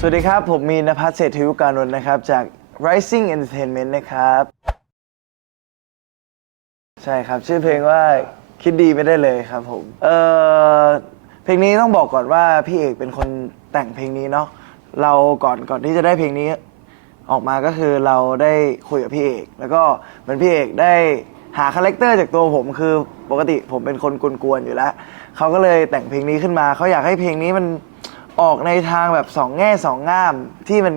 สวัสดีครับ ผมมีนภัสเศรษฐิวการนนท์นะครับ จาก Rising Entertainment นะครับ ใช่ครับ ชื่อเพลงว่าคิดดีไม่ได้เลยครับผม เออเพลงนี้ต้องบอกก่อนว่าพี่เอกเป็นคนแต่งเพลงนี้เนาะเราก่อนก่อนที่จะได้เพลงนี้ออกมาก็คือเราได้คุยกับพี่เอก แล้วก็เหมือนพี่เอกได้หาคาแรคเตอร์จากตัวผมคือปกติผมเป็นคนกวนๆอยู่แล้วเขาก็เลยแต่งเพลงนี้ขึ้นมาเขาอยากให้เพลงนี้มัน ออกในทางแบบสองแง่สองง่ามที่มัน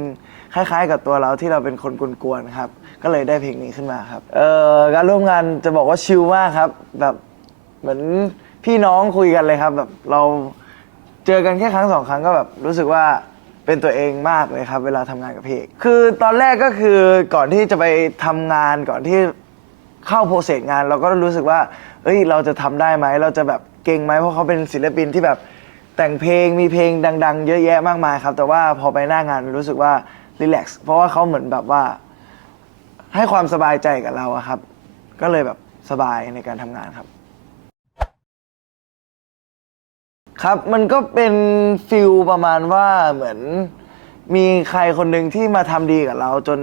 คล้ายๆ กับตัวเราที่เราเป็นคนกวนๆครับ ก็เลยได้เพลงนี้ขึ้นมาครับเอ่อการร่วมงานจะบอกว่าชิลมากครับ แบบเหมือนพี่น้องคุยกันเลยครับ แบบเราเจอกันแค่ครั้งสองครั้งก็แบบรู้สึกว่าเป็นตัวเองมากเลยครับ เวลาทำงานกับพี่เอกคือตอนแรกก็คือก่อนที่จะไปทำงานก่อนที่ เข้าโปรเซสงานเราก็รู้สึกว่า เอ้ย เราจะทำได้ไหม เราจะแบบเก่งไหม เพราะเขาเป็นศิลปินที่แบบ แต่งเพลงมีเพลงดัง ๆ เยอะแยะมากมายครับ แต่ว่าพอไปหน้างานรู้สึกว่ารีแลกซ์เพราะว่าเขาเหมือนแบบว่า ให้ความสบายใจกับเราอะครับ ก็เลยแบบสบายในการทำงานครับ ครับมันก็เป็นฟิลประมาณว่าเหมือนมีใครคนหนึ่งที่มาทำดีกับเรา จน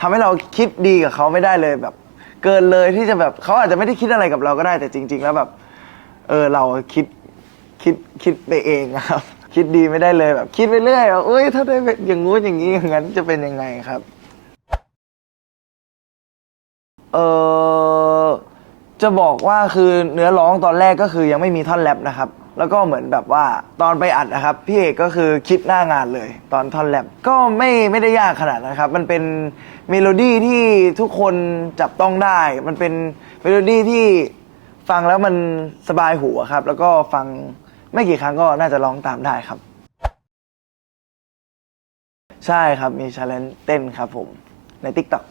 ทำให้เราคิดดีกับเขาไม่ได้เลยแบบ เกินเลยที่จะแบบเขาอาจจะไม่ได้คิดอะไรกับเราก็ได้แต่จริง ๆ แล้วแบบ เออเราคิด คิดคิดไปเองครับ คิดดีไม่ได้เลยแบบ คิดไปเรื่อยว่าเอ้ยถ้าได้เป็นอย่างงู้นอย่างนี้อย่างนั้นจะเป็นยังไงครับ เออจะบอกว่าคือเนื้อร้องตอนแรกก็คือยังไม่มีท่อนแรปนะครับ แล้วก็เหมือนแบบว่าตอนไปอัดนะครับ พี่เอกก็คือคิดหน้างานเลย ตอนท่อนแรปก็ไม่ไม่ได้ยากขนาดนั้นครับ มันเป็นเมโลดี้ที่ทุกคนจับต้องได้ มันเป็นเมโลดี้ที่ฟังแล้วมันสบายหูอะครับ แล้วก็ฟัง ไม่กี่ครั้งก็น่าจะร้องตามได้ครับ ใช่ครับมีชาเลนจ์เต้นครับผมใน TikTok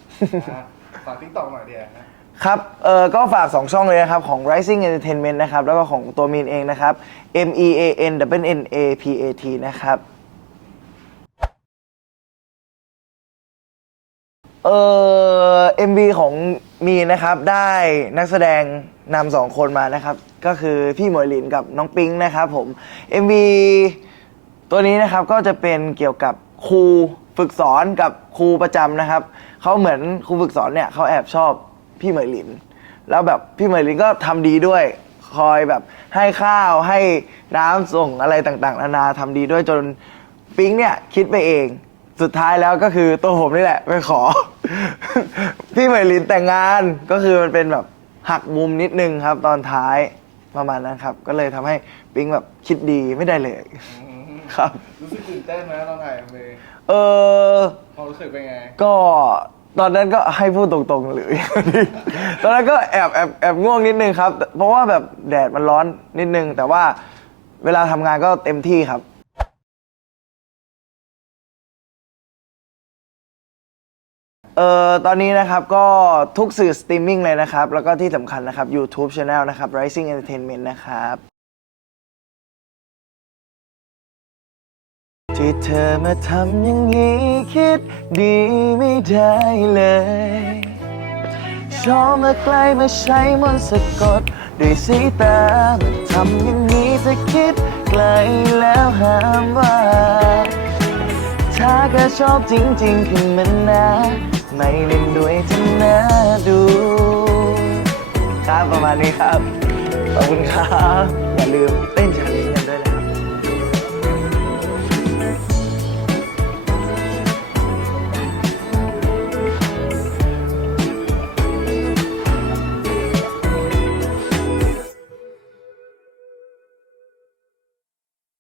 อะฝากทิกตอกหน่อยเดียวนะ ครับ เออก็ฝาก 2 ช่องเลยนะครับ ของ Rising Entertainment นะครับ แล้วก็ของตัวมีนเองนะครับ M E A N W N A P A T นะครับ เออ MV ของ มีนะครับได้นักแสดงนำสองคนมานะครับ ก็คือพี่หมวยหลินกับน้องปิงนะครับผม MV ตัวนี้นะครับก็จะเป็นเกี่ยวกับครูฝึกสอนกับครูประจำนะครับเขาเหมือนครูฝึกสอนเนี่ยเขาแอบชอบพี่เหมยหลิน แล้วแบบพี่เหมยหลินก็ทำดีด้วย คอยแบบให้ข้าวให้น้ำส่งอะไรต่างๆนานาทำดีด้วยจนปิ๊งเนี่ยคิดไปเอง สุดท้ายแล้วก็คือตัวผมนี่แหละไปขอ พี่เหมยหลินแต่งงานก็คือมันเป็นแบบหักมุมนิดนึงครับ ตอนท้ายประมาณนั้นครับ ก็เลยทำให้ปิ๊งแบบคิดดีไม่ได้เลยครับ รู้สึกตื่นเต้นไหมตอนถ่ายเมย์เออ ความรู้สึกเป็นไง ก็ตอนนั้นก็ให้พูดตรงๆเลย ตอนนั้นก็แอบแอบแอบง่วงนิดนึงครับ เพราะว่าแบบแดดมันร้อนนิดนึง แต่ว่าเวลาทำงานก็เต็มที่ครับ เอ่อตอนนี้นะครับก็ทุกสื่อสตรีมมิ่งเลยนะครับ แล้วก็ที่สำคัญนะครับ YouTube Channel นะครับ Rising Entertainment นะครับ ที่เธอมาทำอย่างนี้คิดดีไม่ได้เลยชอบมาใกล้มาใช้มนต์สะกดด้วยสายตามาทำอย่างนี้จะคิดไกลแล้วห้ามว่า ถ้าก็ชอบจริงๆขึ้นมันนะ ขอบคุณครับ อย่าลืมเต้น